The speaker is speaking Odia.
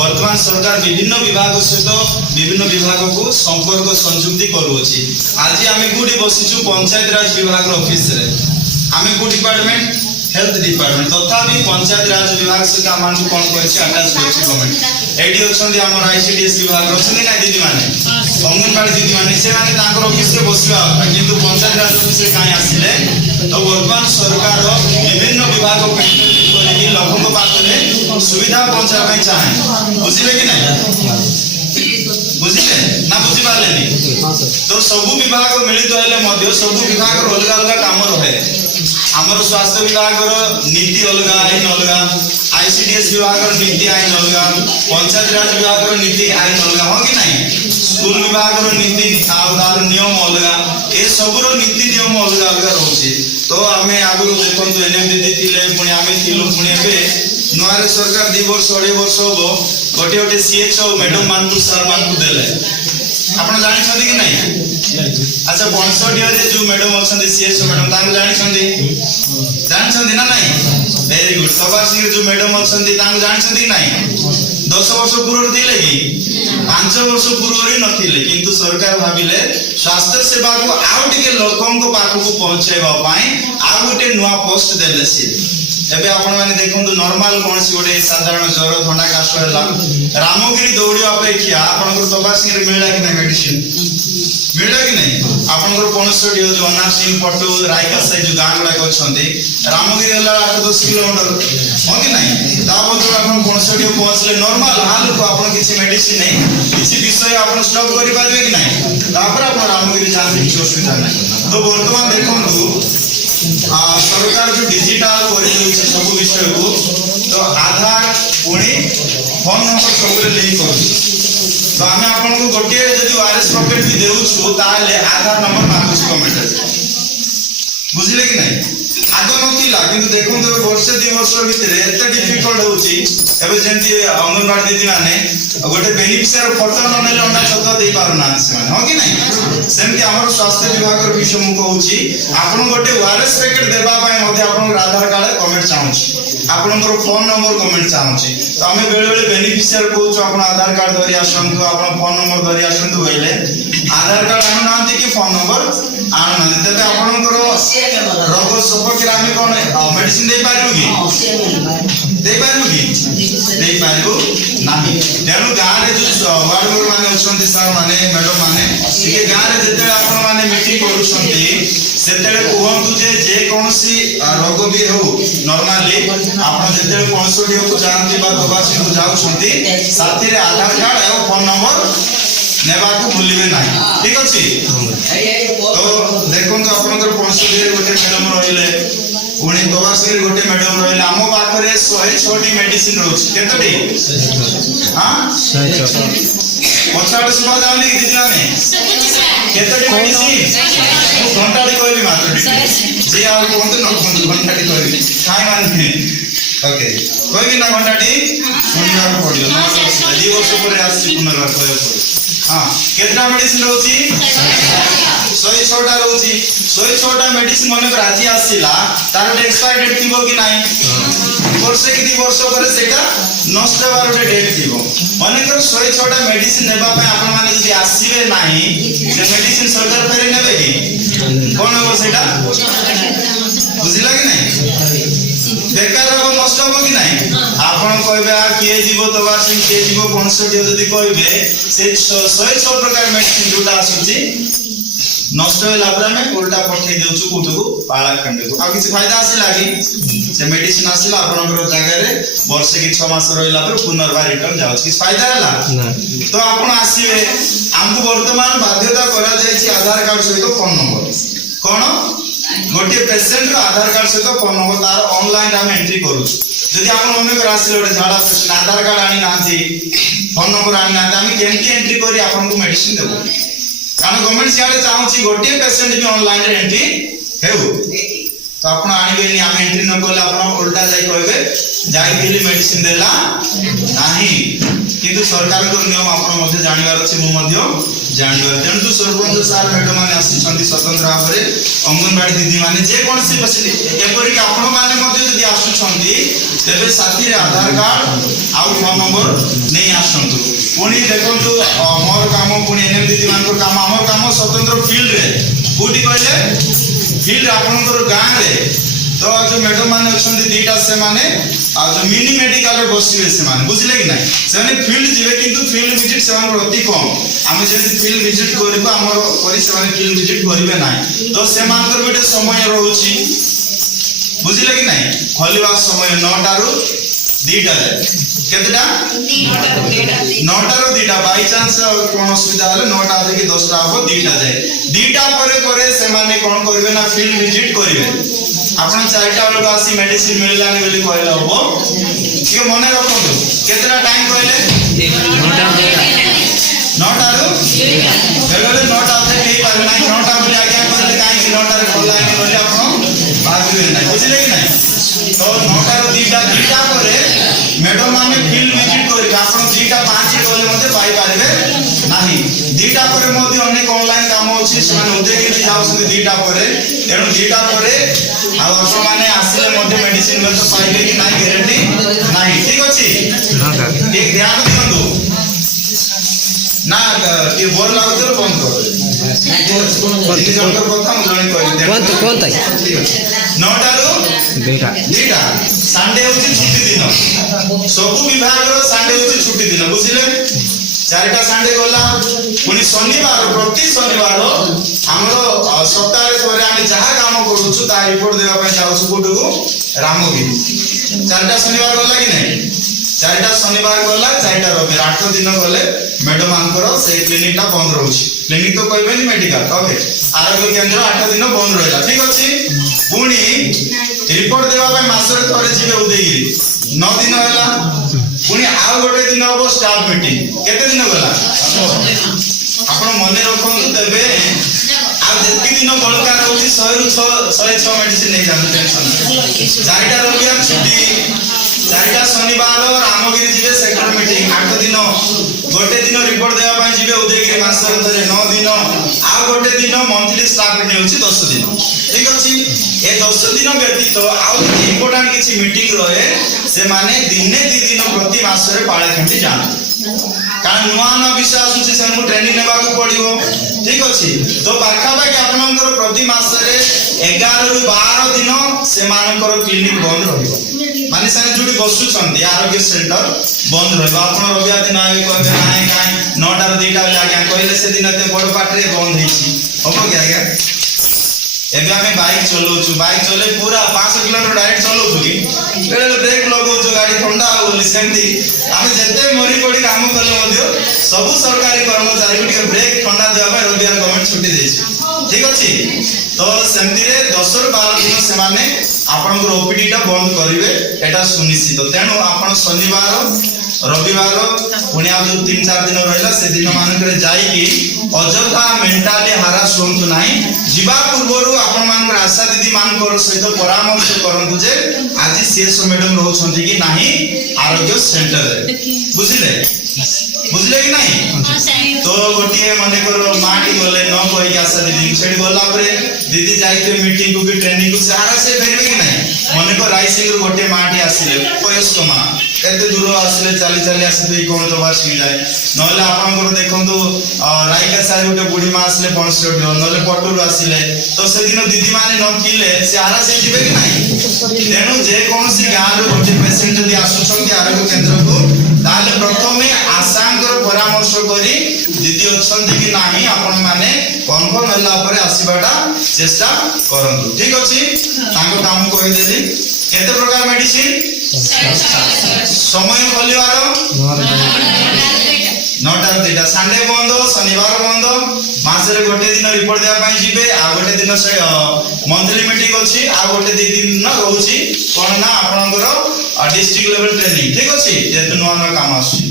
वर्तमान सरकार विभिन्न विभाग सहित विभिन्न विभाग को संपर्क संयुक्ति करुँची। आज आम कौटी बसीचु पंचायत राज विभाग ऑफिस रे आम को डिपार्टमेंट हेल्थ डिपार्टमेंट तथापि पंचायत राज विभाग सहित आम कौन कर अटैच कर गवर्नमेंट एडी अच्छे आम आईसीडीएस विभाग अच्छे ना दीदी मैंने अंगनवाड़ी दीदी मैंने से ऑफिस रे बसवा किंतु पंचायत राज ऑफिस रे कहीं आसिले तो वर्तमान सरकार विभिन्न विभाग लोकों पाखे सुविधा पहुंचाई चाहे बुझे कि नहीं बुझे ना बुझी पारे तो सबू विभाग मिलित हेले सबू विभाग अलग अलग काम रहे आमर स्वास्थ्य विभाग नीति अलग आईन अलग आईसीडीएस विभाग नीति आईन अलग पंचायत राज विभाग नीति आईन अलग हाँ कि नहीं स्कूल विभाग नीति तार नियम अलग ए सबुर नीति नियम अलग अलग रोचे तो आम आगु देखो एनएम दीदी थे पुणी आम थी पुणी नुआरे सरकार 2 वर्ष 2.5 वर्ष हम गोटे गोटे सीएचओ मैडम मान सर मान देले आपण जानि कि नहीं अच्छा 65 जो मैडम अच्छा सीएचओ मैडम तांग जानि ना नहीं वेरी गुड सभा सिंह जो मैडम अच्छा तांग जानि नहीं 10 वर्ष पूर्व थिले कि 5 वर्ष पूर्व ही नथिले किंतु सरकार भाबिले स्वास्थ्य सेवा को आउ टिके लोकन को पाखु को पहुंचाइबा पई आ गोटे नुवा पोस्ट देले सी एबे आपण माने देखंतु नॉर्मल कोनसी गोटे साधारण ज्वर थंडा काश होला रामगिरी दौड़िया अपेक्षा आपण को सभा सिंह रे मिलला कि नहीं मेडिसिन मिलला कि नहीं आपण को 65 जो अनार सिंह पट्टू रायका साइड जो गां गुडा अछंती रामगिरी होला 8-10 किलोमीटर हो कि नहीं तापर जो आपण 65 पहुंचले नॉर्मल हाल को आपण किछि मेडिसिन नहीं किछि विषय आपण स्टॉक करि पाबे कि नहीं तापर आपण रामगिरी जाने की असुविधा नहीं तो वर्तमान देखंतु सरकार जो डिजिटल सब विषय को तो आधार पुणी फोन नंबर सब लिंक कर तो आम आपन को गोटे जदि ओआरएस पॉकेट भी देउछु ताले आधार नंबर मांगुछ गवर्नमेंट बुझले कि नहीं आगो नथिला किंतु देखो तो वर्ष 2 वर्ष भीतर एते डिफिकल्ट होची एबे जेंती अंगनवाड़ी दीदी माने गोटे बेनिफिशियर फोटो न नेले अंडा छक दे पारना से हो कि नहीं सेमती हमर स्वास्थ्य विभाग रो विषय मु कहूची आपन गोटे ओआरएस पैकेट देबा पय मध्ये आपन आधार कार्ड कमेंट चाहूची आपन फोन नंबर कमेंट चाहूची तो हमें बेले बेले बेनिफिशियर कहूछु आपन आधार कार्ड धरि आसंतु आपन फोन नंबर धरि आसंतु कहले आधार कार्ड आनु नांती कि फोन नंबर आनु नांती तबे आपन को रोग सपोर्ट आमे कोन मेडिसिन दे पारू कि दे पारू नाही तेनु गां रे जो वार्ड मेंबर माने अछंती सर माने मैडम माने के गां रे जते आपन माने मीटिंग करूछंती सेतेले कहंतु जे कोनसी रोग भी हो नॉर्मली आपन जते 65 को जानती बा दबासी को जाउछंती साथी रे आधार कार्ड एवं फोन नंबर नेबा को भूलिबे नाही ठीक अछि तो देखन तो आपनकर 65 गोटे मैडम रहिले पुणी दबासी रे गोटे मैडम रहिले आमो पाखरे 106 मेडिसिन रोछ केतडी हां 106 पछाड़ सुबा जावनी दीदी माने केतडी मेडिसिन घंटाडी कहबी मात्र जे आ कोन न घंटाडी कहबी काय माने ओके कहबी ना घंटाडी सुनिया पड़ियो ना 2 वर्ष परे आसी पुनर्वार कहबो हां केतना मेडिसिन रोची 106 टा रोची 106 टा मेडिसिन मन राजी आसीला तार एक्सपायर डेट थिबो कि नाही वर्ष कि 2 वर्ष परे सेटा नष्ट होबार डेट थिबो माने कर 106 टा मेडिसिन नेबा पय आपन माने जदि आसीबे नाही से मेडिसिन सरकार फेरे नेबे कि कोन हो सेटा बुझिला कि नाही बेकार रोग नष्ट हो कि नहीं आपन कहबे आ के जीवो दवा सिंह के जीवो कौनसे जदि कहबे से 106 प्रकार मेडिसिन जोटा आछी नष्ट होला पर हम उल्टा पठै देउछु कोठको पाला खंड को आ किछ फायदा आसी लागी से मेडिसिन आसीला आपनकर जगह रे वर्ष कि 6 मास रहिला पर पुनर्वार रिटर्न जाउ किछ फायदा होला तो आपन आसीबे हमको वर्तमान बाध्यता करा जायछि आधार कार्ड सहित फोन नंबर कोन गोटे पेशेंट रो आधार कार्ड सहित फोन नंबर तार ऑनलाइन हम एंट्री करू जदि आपन मने कर आसीले ओटे झाडा पेशेंट आधार कार्ड आनी नाथि फोन नंबर आनी नाथि हम केमती एंट्री करी आपन को मेडिसिन देबो कारण गवर्नमेंट सियाले चाहूची गोटे पेशेंट भी ऑनलाइन रे एंट्री हेउ तो आपण आनिबेनी हम एंट्री न करले आपण उल्टा जाई कहबे जाई दिली मेडिसिन देला नाही किंतु सरकार को नियम आपण मध्ये जानिबार अछि मु मध्ये ଜାଣିବା। ତେଣୁ ସରପଞ୍ଚ ସାର୍ ମ୍ୟାଡମ୍ ମାନେ ଆସିଛନ୍ତି ସ୍ୱତନ୍ତ୍ର ଭାବରେ, ଅଙ୍ଗନବାଡି ଦିଦି ମାନେ ଯେକୌଣସି ଏପରିକି ଆପଣ ମାନେ ମଧ୍ୟ ଯଦି ଆସୁଛନ୍ତି ତେବେ ସାଥିରେ ଆଧାର କାର୍ଡ ଆଉ ଫୋନ ନମ୍ବର ନେଇ ଆସନ୍ତୁ। ପୁଣି ଦେଖନ୍ତୁ ମୋର କାମ ପୁଣି ଏନଏମ ଦିଦି ମାନଙ୍କର କାମ, ଆମର କାମ ସ୍ୱତନ୍ତ୍ର ଫିଲ୍ଡରେ, କୋଉଠି କହିଲେ ଫିଲ୍ଡ ଆପଣଙ୍କର ଗାଁରେ। ତ ଯୋଉ ମ୍ୟାଡମ୍ ମାନେ ଅଛନ୍ତି ଦିଟା, ସେମାନେ ଆଉ ଯୋଉ ମିନି ମେଡିକାଲରେ ବସିବେ ସେମାନେ, ବୁଝିଲେ କି ନାହିଁ, ସେମାନେ ଫିଲ୍ଡ ଯିବେ, କିନ୍ତୁ ଫିଲ୍ଡ ଭିଜିଟ୍ ସେମାନଙ୍କର ଅତି କମ। ଆମେ ଯେମିତି ଫିଲ୍ଡ ଭିଜିଟ୍ କରିବୁ ଆମର କରି ସେମାନେ ଫିଲ୍ଡ ଭିଜିଟ୍ କରିବେ ନାହିଁ। ତ ସେମାନଙ୍କର ଗୋଟେ ସମୟ ରହୁଛି, ବୁଝିଲେ କି ନାହିଁ, ଖୋଲିବା ସମୟ 9ଟାରୁ 2ଟା ଯାଏ। କେତେଟା? 9ଟାରୁ 2ଟା। ବାଇ ଚାନ୍ସ କଣ ଅସୁବିଧା ହେଲେ 9ଟା থেকে 10ଟା হবো, 2টা ଯାଏ। 2ଟା ପରେ ସେମାନେ କଣ କରିବେ ନା ଫିଲ୍ଡ ଭିଜିଟ୍ କରିବେ। ଆପଣ 4ଟା ବେଳକୁ ଆସି ମେଡିସିନ ମିଳିଲାନି ବୋଲି କହିଲେ ହବ, ଟିକେ ମନେ ରଖନ୍ତୁ। କେତେଟା ଟାଇମ କହିଲେ? 9ଟାରୁ 2ଟା। ବେଳେବେଳେ 9ଟା ଅଧେ ହେଇପାରେ ନାହିଁ, 9ଟା ବୋଲି ଆଜ୍ଞା କହିଲେ କାହିଁକି 9ଟାରେ ଖୋଲାନି ବୋଲି ଆପଣ ଭାବିବେ ନାହିଁ, ବୁଝିଲେ କି ନାହିଁ। ତ 9ଟାରୁ 2ଟା, 2ଟା ପରେ ମ୍ୟାଡମ୍ ମାନେ ଫିଲ୍ଡ ଭିଜିଟ୍ କରିବେ। ଆପଣ 2:05 ଗଲେ ମଧ୍ୟ ପାଇପାରିବେ ନାହିଁ। 2ଟା ପରେ ମଧ୍ୟ ଅନେକ ଅନଲାଇନ କାମ ଅଛି, ସେମାନେ ଉଦୟଗିରି ଯାଉଛନ୍ତି 2ଟା ପରେ। ତେଣୁ 2ଟା ପରେ ଆଉ ଆପଣମାନେ ଆସିଲେ ମଧ୍ୟ ମେଡିସିନ ମଧ୍ୟ ପାଇବେ କି ନାହିଁ ଗ୍ୟାରେଣ୍ଟି ନାହିଁ। ଠିକ ଅଛି, ଟିକେ ଧ୍ୟାନ ଦିଅନ୍ତୁ ନା। ଟିକେ ବୋର ଲାଗୁଛି ବନ୍ଦ କରିବେ। 9ଟାରୁ 2ଟା। ସଣ୍ଡେ ହଉଛି ଛୁଟି ଦିନ, ସବୁ ବିଭାଗର ସଣ୍ଡେ ହଉଛି ଛୁଟି ଦିନ, ବୁଝିଲେ। 4ଟା ସଣ୍ଡେ ଗଲା। ପୁଣି ଶନିବାର, ପ୍ରତି ଶନିବାର ଆମର ସପ୍ତାହରେ ଥରେ ଆମେ ଯାହା କାମ କରୁଛୁ ତା ରିପୋର୍ଟ ଦେବା ପାଇଁ ଯାଉଛୁ କୋଉଠକୁ? ରାମଗିରି। 4ଟା ଶନିବାର ଗଲା କି ନାହିଁ? 4ଟା ଶନିବାର ଗଲା, 4ଟା ରବିବାର, 8 ଦିନ ଗଲେ ମ୍ୟାଡମ୍ ମାନଙ୍କର ସେଇ କ୍ଲିନିକଟା ବନ୍ଦ ରହୁଛି। କ୍ଲିନିକ ତ କହିବେନି, ମେଡିକାଲ, ଓକେ, ଆରୋଗ୍ୟ କେନ୍ଦ୍ର 8 ଦିନ ବନ୍ଦ ରହିଲା। ଠିକ ଅଛି। ପୁଣି ରିପୋର୍ଟ ଦେବା ପାଇଁ ମାସରେ ଥରେ ଯିବେ ଉଦୟଗିରି, 9 ଦିନ ହେଲା। ପୁଣି ଆଉ ଗୋଟେ ଦିନ ହବ ଷ୍ଟାଫ ମିଟିଂ। କେତେ ଦିନ ଗଲା? ଆପଣ ମନେ ରଖନ୍ତୁ। ତେବେ ଆଉ ଯେତିକି ଦିନ ବଳକା ରହୁଛି 100ରୁ 106 ମେଡିସିନ ନେଇଯାନ୍ତୁ, ଟେନସନ ନାହିଁ। 4ଟା ରବିବାର ଛୁଟି, 4ଟା ଶନିବାର ରାମଗିରି ଯିବେ ସେକ୍ଟର ମିଟିଂ, 8 ଦିନ। ଗୋଟେ ଦିନ ରିପୋର୍ଟ ଦେବା ପାଇଁ ଯିବେ ଉଦୟଗିରି ମାସରେ ଥରେ, 9 ଦିନ। ଆଉ ଗୋଟେ ଦିନ ମନ୍ଥଲି ଷ୍ଟାଫ ମିଟିଂ ହେଉଛି 10 ଦିନ। ଠିକ ଅଛି। ଏ 10 ଦିନ ବ୍ୟତୀତ ଆଉ ଯଦି ଇମ୍ପୋର୍ଟାଣ୍ଟ କିଛି ମିଟିଂ ରହେ, ସେମାନେ ଦିନେ 2 ଦିନ ପ୍ରତି ମାସରେ ପାଳେଖଣ୍ଡି ଯାଆନ୍ତି। କାରଣ ନୂଆ ବିଷୟ ଆସୁଛି, ସେମାନଙ୍କୁ ଟ୍ରେନିଂ ନେବାକୁ ପଡିବ। ଠିକ ଅଛି। ତ ପାଖାପାଖି ଆପଣଙ୍କର ପ୍ରତି ମାସରେ 11ରୁ 12 ଦିନ ସେମାନଙ୍କର କ୍ଲିନିକ ବନ୍ଦ ରହିବ। ମାନେ ସେମାନେ ଯୋଉଠି ବସୁଛନ୍ତି ଆରୋଗ୍ୟ ସେଣ୍ଟର ବନ୍ଦ ରହିବ। ଆପଣ ରବିବାର ଦିନ ଆଗେ କହିବେ ନାହିଁ କାହିଁ 9ଟାରୁ 2ଟା ବୋଲି ଆଜ୍ଞା କହିଲେ, ସେଦିନ ଏତେ ବଡ ପାଟରେ ବନ୍ଦ ହେଇଛି, ହବ କି ଆଜ୍ଞା? ଏବେ ଆମେ ବାଇକ୍ ଚଲଉଛୁ, ବାଇକ୍ ଚଲେଇ ପୁରା 500 କିଲୋମିଟର ଡାଇରେକ୍ଟ ଚଲଉଛୁ କି? ବେଳେ ବ୍ରେକ୍ ଲଗାଉଛୁ, ଗାଡି ଥଣ୍ଡା ହବ ବୋଲି। ସେମିତି ଆମେ ଯେତେ ମରି ପଡି କାମ କଲେ ମଧ୍ୟ ସବୁ ସରକାରୀ କର୍ମଚାରୀଙ୍କୁ ଟିକେ ବ୍ରେକ୍ ଥଣ୍ଡା ଦେବା ପାଇଁ ରବିବାର ଗଭର୍ଣ୍ଣମେଣ୍ଟ ଛୁଟି ଦେଇଛି। ଠିକ ଅଛି। ତ ସେମିତିରେ 10ରୁ 12 ଦିନ ସେମାନେ ଆପଣଙ୍କର ଓପିଡି ଟା ବନ୍ଦ କରିବେ, ଏଟା ସୁନିଶ୍ଚିତ। ତେଣୁ ଆପଣ ଶନିବାର, ରବିବାର, ପୁଣି ଆଉ ଯୋଉ 3-4 ଦିନ ରହିଲା ସେ ଦିନ ମାନଙ୍କରେ ଯାଇକି ଅଯଥା ମେଣ୍ଟାଲି ହାରାସ ହୁଅନ୍ତୁ ନାହିଁ। ଯିବା ପୂର୍ବରୁ ଆପଣ ମାନଙ୍କର ଆଶା ଦିଦି ମାନଙ୍କର ସହିତ ପରାମର୍ଶ କରନ୍ତୁ ଯେ ଆଜି ସିଏସ ମ୍ୟାଡମ୍ ରହୁଛନ୍ତି କି ନାହିଁ ଆରୋଗ୍ୟ ସେଣ୍ଟରରେ, ବୁଝିଲେ କି ନାହିଁ। ତ ଗୋଟିଏ ମନେକର ମାଟି ଗଲେ ନ କହିକି ଆଶା ଦିଦି, ସେଠି ଗଲା ପରେ ଦିଦି ଯାଇଥିବେ ମିଟିଂ କୁ କି ଟ୍ରେନିଂ କୁ, ସେ ହାରାସ ହେଇପାରିବେ କି ନାହିଁ। ମନେକର ରାଇସିଂରୁ ଗୋଟିଏ ମାଟି ଆସିଲେ, ବୟସ୍କ ମା, ଏତେ ଦୂର ଆସିଲେ ଚାଲି ଚାଲି ଆସିବେ, କଣ ଦବା ଯାଏ। ନହେଲେ ଆପଣଙ୍କର ଦେଖନ୍ତୁ ରାଇକା ସାହି ଗୋଟେ ବୁଢୀ ମା ଆସିଲେ 65, ନହେଲେ ପଟୁରୁ ଆସିଲେ, ତ ସେଦିନ ଦିଦି ମାନେ ନଥିଲେ ସେ ହାରାସ ହେଇଯିବେ କି ନାହିଁ। ତେଣୁ ଯେକୌଣସି ଗାଁରୁ ଗୋଟେ ପେସେଣ୍ଟ ଯଦି ଆସୁଛନ୍ତି ଆରୋଗ୍ୟ କେନ୍ଦ୍ରକୁ, ତାହେଲେ ପ୍ରଥମେ ଆଶାଙ୍କର ପରାମର୍ଶ କରି ଦିଦି ଅଛନ୍ତି କି ନାହିଁ ଆପଣ ମାନେ କନଫର୍ମ ହେଲା ପରେ ଆସିବାଟା ଚେଷ୍ଟା କରନ୍ତୁ। ଠିକ ଅଛି। ତାଙ୍କ କାମ କହିଦେଲି। କେତେ ପ୍ରକାର ମେଡିସିନ? ସମୟ ଖୋଲିବାର 9ଟାରୁ 2ଟା। ସଣ୍ଡେ ବନ୍ଦ, ଶନିବାର ବନ୍ଦ। ମାସରେ ଗୋଟେ ଦିନ ରିପୋର୍ଟ ଦେବା ପାଇଁ ଯିବେ, ଆଉ ଗୋଟେ ଦିନ ମନ୍ଥଲି ମିଟିଂ ଅଛି, ଆଉ ଗୋଟେ 2 ଦିନ ରହୁଛି କଣ ନା ଆପଣଙ୍କର ଡିଷ୍ଟ୍ରିକ୍ଟ ଲେଭେଲ ଟ୍ରେନିଂ। ଠିକ ଅଛି। ଯେହେତୁ ନୂଆ କାମ ଆସୁଛି।